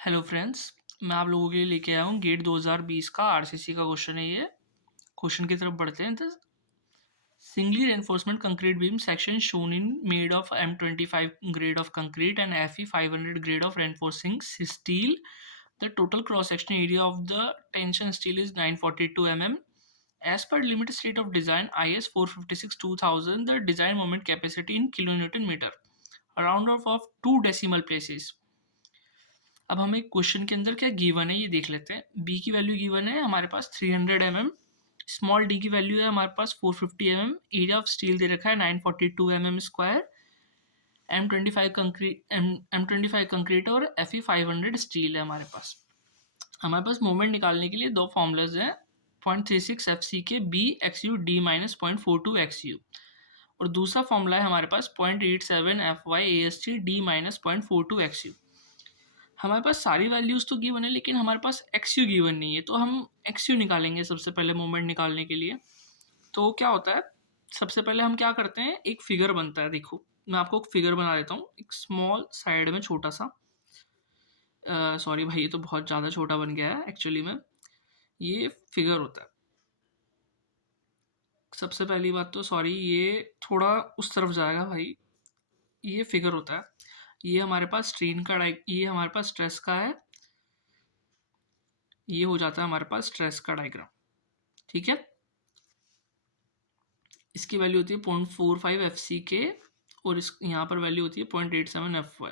Hello friends, मैं आप लोगों के लिए लेके आया हूँ गेट 2020 का आरसीसी का क्वेश्चन है ये। क्वेश्चन की तरफ बढ़ते हैं। The singly reinforcement concrete beam section shown in made of M25 grade of concrete and FE 500 grade of reinforcing steel. The total cross sectional area of the tension steel is 942 mm. As per limited state of design IS 456-2000, the design moment capacity in kilonewton meter. A round off of 2 decimal places. अब हमें question के अंदर क्या given है ये देख लेते हैं। बी की वैल्यू गिवन है हमारे पास 300 mm, स्मॉल डी की वैल्यू है हमारे पास 450 mm, एरिया ऑफ स्टील दे रखा है 942 mm स्क्वायर, M25 कंक्रीट और FE 500 स्टील है हमारे पास। हमारे पास मोमेंट निकालने के लिए दो फॉर्मूलाज हैं, 0.36 FC के B XU D minus 0.42 XU, और दूसरा फॉर्मूला है हमारे पास 0.87 FY AST D minus 0.42 XU। हमारे पास सारी वैल्यूज़ तो गिवन है लेकिन हमारे पास XU गिवन नहीं है, तो हम XU निकालेंगे सबसे पहले मोमेंट निकालने के लिए। तो क्या होता है, सबसे पहले हम क्या करते हैं, एक फिगर बनता है। देखो मैं आपको एक फिगर बना देता हूँ, एक स्मॉल साइड में छोटा सा, सॉरी भाई ये तो बहुत ज़्यादा छोटा बन गया है एक्चुअली में। ये फिगर होता है। सबसे पहली बात तो सॉरी, ये थोड़ा उस तरफ जाएगा भाई। ये फिगर होता है, ये हमारे पास स्ट्रेन का ये हमारे पास स्ट्रेस का है, ये हो जाता है हमारे पास स्ट्रेस का डायग्राम। ठीक है, इसकी वैल्यू होती है 0.45 FC और इस यहाँ पर वैल्यू होती है 0.87 FY।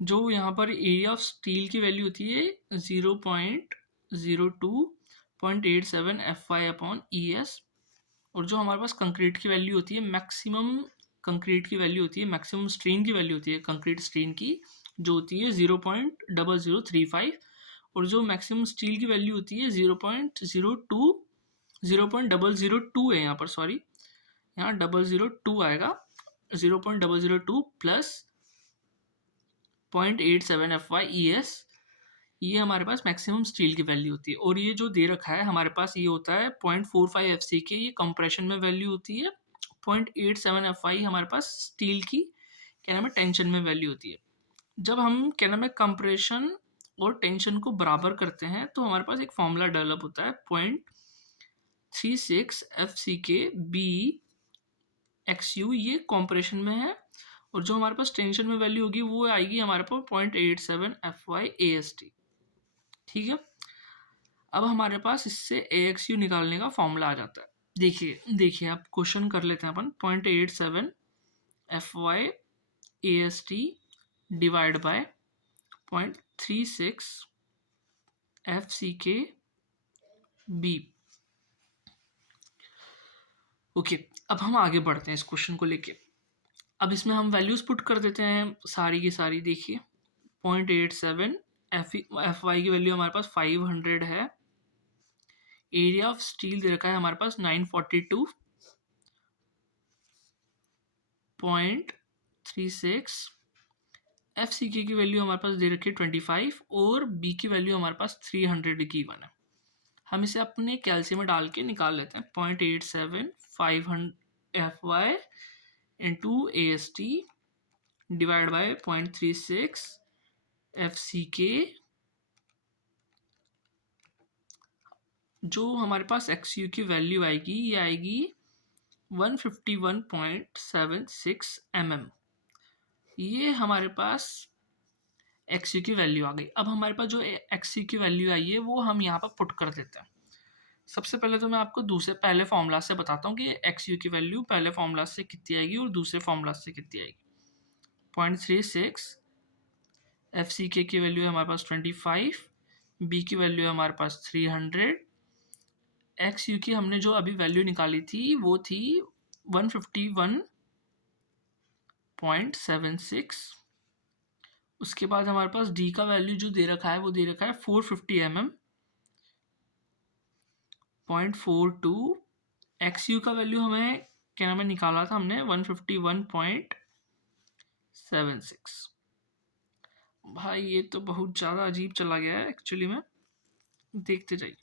जो यहाँ पर एरिया ऑफ स्टील की वैल्यू होती है 0.02.87 FY अपॉन ES, और जो हमारे पास कंक्रीट की वैल्यू होती है मैक्सिमम, कंक्रीट की वैल्यू होती है मैक्सिमम स्ट्रेन की वैल्यू होती है कंक्रीट स्ट्रेन की, जो होती है 0.0035, और जो मैक्सिमम स्टील की वैल्यू होती है 0.002 है यहाँ पर, सॉरी यहाँ 002 आएगा, 0.002 प्लस 0.87 FY ES, ये हमारे पास मैक्सिमम स्टील की वैल्यू होती है। और ये जो दे रखा है हमारे पास ये होता है 0.45 FC के, ये कंप्रेशन में वैल्यू होती है, 0.87 FY हमारे पास स्टील की क्या नाम है टेंशन में वैल्यू होती है। जब हम क्या नाम है कंप्रेशन और टेंशन को बराबर करते हैं तो हमारे पास एक फॉर्मूला डेवलप होता है 0.36 FC के B XU, ये कंप्रेशन में है, और जो हमारे पास टेंशन में वैल्यू होगी वो आएगी हमारे पास 0.87 FY AST। ठीक है, अब हमारे पास इससे AXU निकालने का फॉर्मूला आ जाता है। देखिए आप क्वेश्चन कर लेते हैं अपन, 0.87 FY AST divide by 0.36 FCK B। Okay, अब हम आगे बढ़ते हैं इस क्वेश्चन को लेके। अब इसमें हम वैल्यूज पुट कर देते हैं सारी की सारी। देखिए 0.87 FY की वैल्यू हमारे पास 500 है, एरिया ऑफ स्टील दे रखा है हमारे पास 942.36, FCK की वैल्यू हमारे पास दे रखी है 25 और B की वैल्यू हमारे पास 300 की 1 है। हम इसे अपने कैलसी में डाल के निकाल लेते हैं। 0.87 500 FY into AST divide by 0.36 FCK, जो हमारे पास XU की वैल्यू आएगी ये आएगी 151.76 mm। ये हमारे पास XU की वैल्यू आ गई। अब हमारे पास जो XU की वैल्यू आई है वो हम यहाँ पर पुट कर देते हैं। सबसे पहले तो मैं आपको पहले फॉर्मूला से बताता हूँ कि XU की वैल्यू पहले फॉर्मूला से कितनी आएगी और दूसरे फॉर्मूला से कितनी आएगी। 0.36 FCK की वैल्यू है हमारे पास 25, B की वैल्यू है हमारे पास 300, XU की हमने जो अभी वैल्यू निकाली थी वो थी 151.76। उसके बाद हमारे पास D का वैल्यू जो दे रखा है वो दे रखा है 450 mm, 0.42। XU का वैल्यू हमें क्या नाम है निकाला था हमने 151.76। भाई ये तो बहुत ज़्यादा अजीब चला गया है एक्चुअली में, देखते जाइए।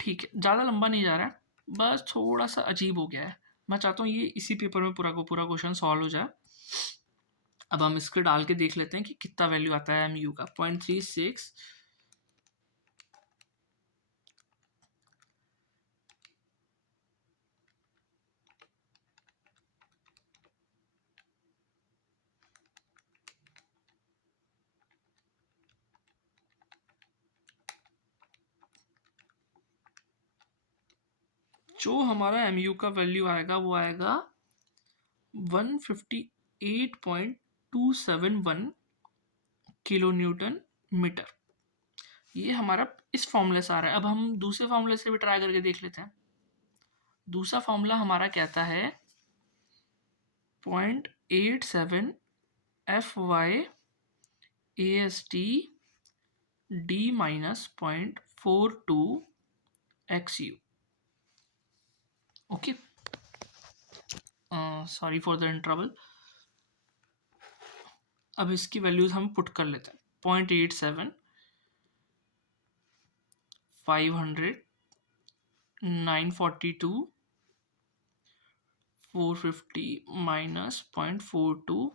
ठीक है, ज़्यादा लंबा नहीं जा रहा है, बस थोड़ा सा अजीब हो गया है। मैं चाहता हूँ ये इसी पेपर में पूरा को पूरा क्वेश्चन सॉल्व हो जाए। अब हम इसके डाल के देख लेते हैं कि कितना वैल्यू आता है mu का। 0.36 जो हमारा mu का वैल्यू आएगा वो आएगा 158.271 किलो न्यूटन मीटर। ये हमारा इस फॉर्मूले से आ रहा है। अब हम दूसरे फॉर्मूले से भी ट्राई करके देख लेते हैं। दूसरा फॉर्मूला हमारा कहता है 0.87 FY AST D minus 0.42 XU। Okay, sorry for the interval. अब इसकी वैल्यूज हम पुट कर लेते हैं। 0.87, 500, 942, 450 माइनस 0.42,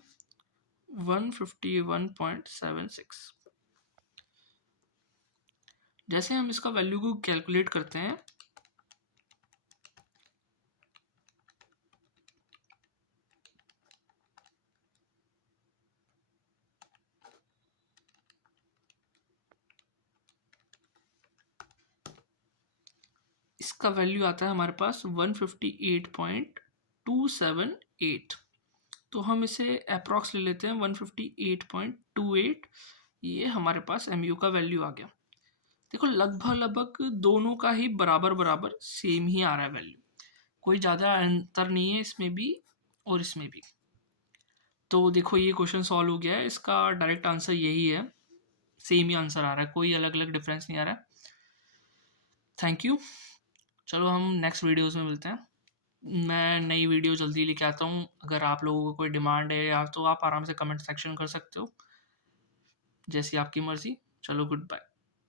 151.76। जैसे हम इसका वैल्यू को कैलकुलेट करते हैं, इसका वैल्यू आता है हमारे पास 158.278। तो हम इसे अप्रॉक्स ले लेते हैं 158.28। ये हमारे पास mu का वैल्यू आ गया। देखो लगभग दोनों का ही बराबर बराबर सेम ही आ रहा है वैल्यू, कोई ज़्यादा अंतर नहीं है इसमें भी और इसमें भी। तो देखो ये क्वेश्चन सॉल्व हो गया है, इसका डायरेक्ट आंसर यही है, सेम ही आंसर आ रहा है, कोई अलग अलग डिफरेंस नहीं आ रहा है। Thank you. चलो हम नेक्स्ट वीडियोस में मिलते हैं। मैं नई वीडियो जल्दी लेके आता हूँ। अगर आप लोगों को कोई डिमांड है यार तो आप आराम से कमेंट सेक्शन कर सकते हो, जैसी आपकी मर्ज़ी। चलो गुड बाय।